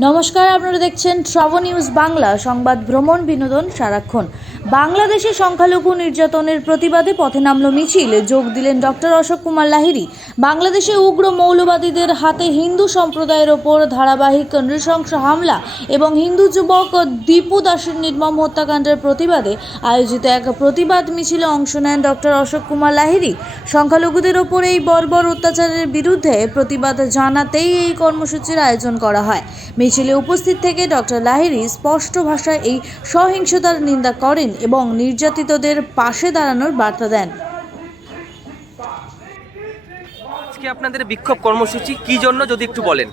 নমস্কার, আপনারা দেখছেন ট্রাভো নিউজ বাংলা। সংবাদ, ভ্রমণ, বিনোদন সারাক্ষণ। বাংলাদেশে সংখ্যালঘু নির্যাতনের প্রতিবাদে পথে নামল মিছিল। যোগ দিলেন ডক্টর অশোক কুমার লাহিড়ী। বাংলাদেশে উগ্র মৌলবাদীদের হাতে হিন্দু সম্প্রদায়ের ওপর ধারাবাহিক নৃশংস হামলা এবং হিন্দু যুবক দীপু দাসের নির্মম হত্যাকাণ্ডের প্রতিবাদে আয়োজিত এক প্রতিবাদ মিছিলে অংশ নেন ডক্টর অশোক কুমার লাহিড়ী। সংখ্যালঘুদের ওপর এই বর্বর অত্যাচারের বিরুদ্ধে প্রতিবাদ জানাতেই এই কর্মসূচির আয়োজন করা হয়। মিছিলে উপস্থিত থেকে ডক্টর লাহিড়ী স্পষ্ট ভাষায় এই সহিংসতার নিন্দা করেন এবং নির্যাতিতদের পাশে দাঁড়ানোর বার্তা দেন। আজকে আপনাদের বিক্ষোভ কর্মসূচি কি জন্য যদি একটু বলেন।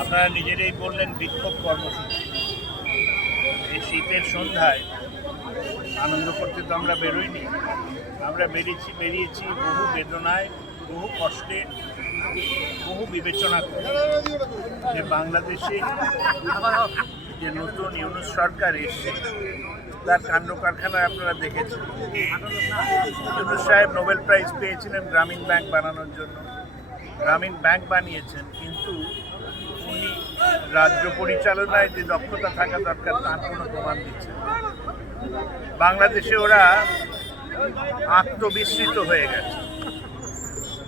আপনারা নিজেরাই বললেন বিক্ষোভ কর্মসূচি। এই শীতের সন্ধ্যায় আনন্দ করতে তো আমরা বেরোইনি, আমরা বেরিয়েছি বহু বেদনায়, বহু কষ্টে, বহু বিবেচনা করে যে বাংলাদেশে যে নতুন ইউনূস সরকার এসছে তার কাণ্ড কারখানায় আপনারা দেখেছেন। ইউনূস সাহেব নোবেল প্রাইজ পেয়েছিলেন গ্রামীণ ব্যাংক বানানোর জন্য, গ্রামীণ ব্যাংক বানিয়েছেন, কিন্তু উনি রাজ্য পরিচালনায় যে দক্ষতা থাকা দরকার তার কোনো প্রমাণ দিচ্ছে না। বাংলাদেশে ওরা আত্মবিস্মৃত হয়ে গেছে।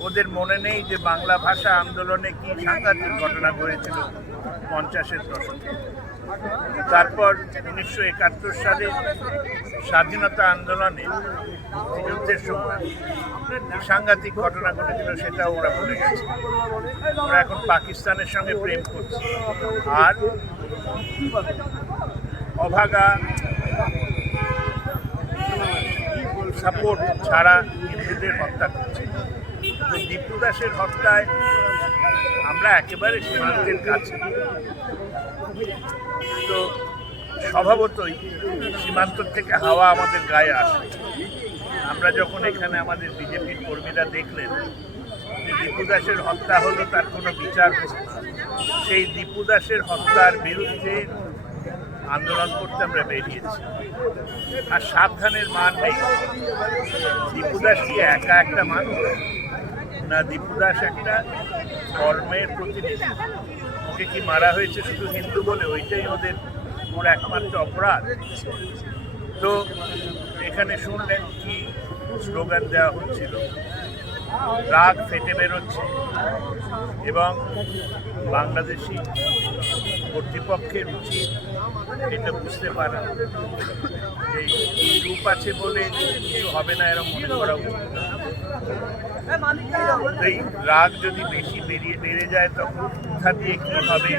ওদের মনে নেই যে বাংলা ভাষা আন্দোলনে কি সাংঘাতিক ঘটনা ঘটেছিল 50-এর দশকে। তারপর 1971 সালে স্বাধীনতা আন্দোলনে মুক্তিযুদ্ধের সময় সাংঘাতিক ঘটনা ঘটেছিল, সেটাও ওরা ভুলে গেছে। ওরা এখন পাকিস্তানের সঙ্গে প্রেম করছে আর অভাগা সাপোর্ট ছাড়া হিন্দুদের হত্যা করছে। তো দীপু দাসের হত্যায় আমরা একেবারে সীমান্তের কাছে, তো স্বভাবতই সীমান্ত থেকে হাওয়া আমাদের গায়ে আসে। আমরা যখন এখানে আমাদের বিজেপির কর্মীরা দেখলেন যে দীপু দাসের হত্যা হলো, তার কোনো বিচার হলো, সেই দীপু দাসের হত্যার বিরুদ্ধে আন্দোলন করতে আমরা বেরিয়েছি। আর সাবধানের মান নেই। দীপু দাস কি একা একটা মানুষ না, দীপু দাস একটা ধর্মের প্রতিনিধি। ওকে কি মারা হয়েছে শুধু হিন্দু বলে? ওইটাই ওর একমাত্র অপরাধ। তো এখানে শুনলেন কি স্লোগান দেওয়া হচ্ছিল, রাগ ফেটে বেরোচ্ছে এবং বাংলাদেশি কর্তৃপক্ষের উচিত এটা বুঝতে পারা যে রূপ আছে বলে কিছু হবে না, এরকম মনে করা উচিত। এই রাগ যদি বেশি বেড়ে যায় তখন কোথা দিয়ে কী হবে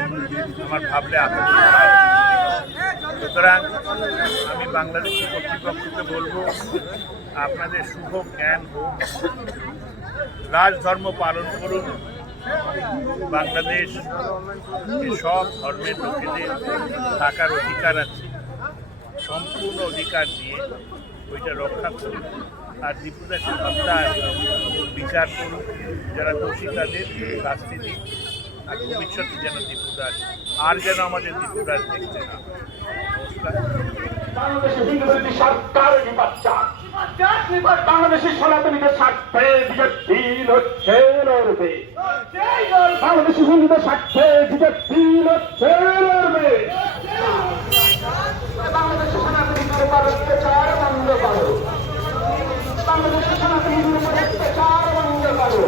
আমার ভাবলে আতঙ্ক হয়। সুতরাং আমি বাংলাদেশি কর্তৃপক্ষকে বলবো, আপনাদের শুভ জ্ঞান হোক, রাজধর্ম পালন করুন। বাংলাদেশ সব ধর্মের লোকেদের থাকার অধিকার আছে, সম্পূর্ণ অধিকার দিয়ে ওইটা রক্ষা করুন। আর দীপু দাসের হত্যার বিচার করুন, যারা দোষী তাদের শাস্তি দিন। আর ভবিষ্যতে যেন দীপু দাস আর যেন আমাদের দীপু দাস দেখতে না। বাংলাদেশের সনাতনীদের স্বার্থে বিজেপি লড়ছে লড়বে, বাংলাদেশের হিন্দুদের স্বার্থে বিজেপি লড়ছে লড়বে। বাংলাদেশের সনাতনীদের উপর অত্যাচার বন্ধ করো, বাংলাদেশের সনাতনীদের উপর অত্যাচার বন্ধ করো।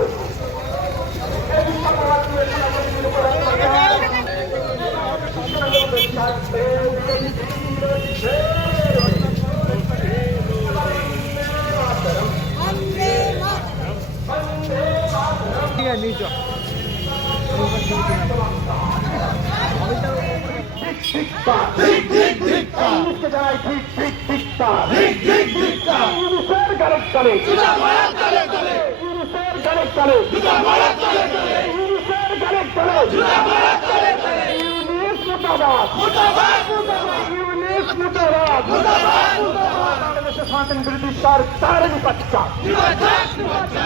বাংলাদেশের সনাতন বিরোধী সরকারের বিপক্ষে,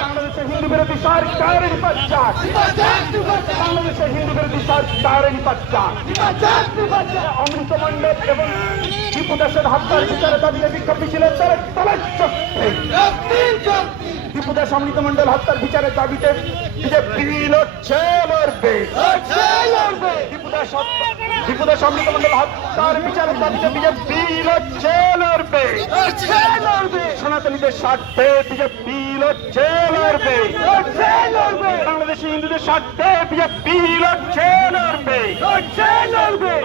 বাংলাদেশের হিন্দু বিরোধী সরকারের বিপক্ষে, বাংলাদেশের হিন্দু বিরোধী সরকারের বিপক্ষে অমৃত মণ্ডল এবং দীপু দাসের হত্যার বিচারে দাবিতে বিক্ষোভ মিছিলের দীপু দাস অমৃত মণ্ডল হত্যার বিচারের দাবিতে বিজেপি লড়ছে। লড়বে দীপুদা সমৃদ্ধ মন্ডল হত্যার বিচারের দাবিতে বিজেপি লড়বে সনাতনীদের স্বার্থে বিজেপি লড়বে বাংলাদেশি হিন্দুদের স্বার্থে বিজেপি লড়বে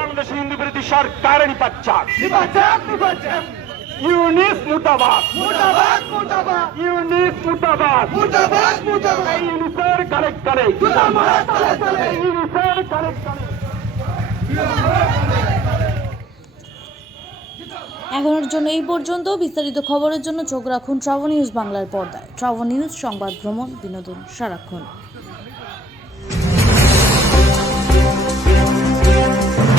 বাংলাদেশি হিন্দু বিরোধী সরকারের নিপাচ্ছাক ইউনিস মুর্দাবাদ ইউনিস মুর্দাবাদ ইউনিসের কারেক্ট করে ইউনিসের কারেক্ট করে এখনের জন্য এই পর্যন্ত। বিস্তারিত খবরের জন্য চোখ রাখুন ট্রাভো নিউজ বাংলার পর্দায়। ট্রাভো নিউজ, সংবাদ, ভ্রমণ, বিনোদন সারাক্ষণ।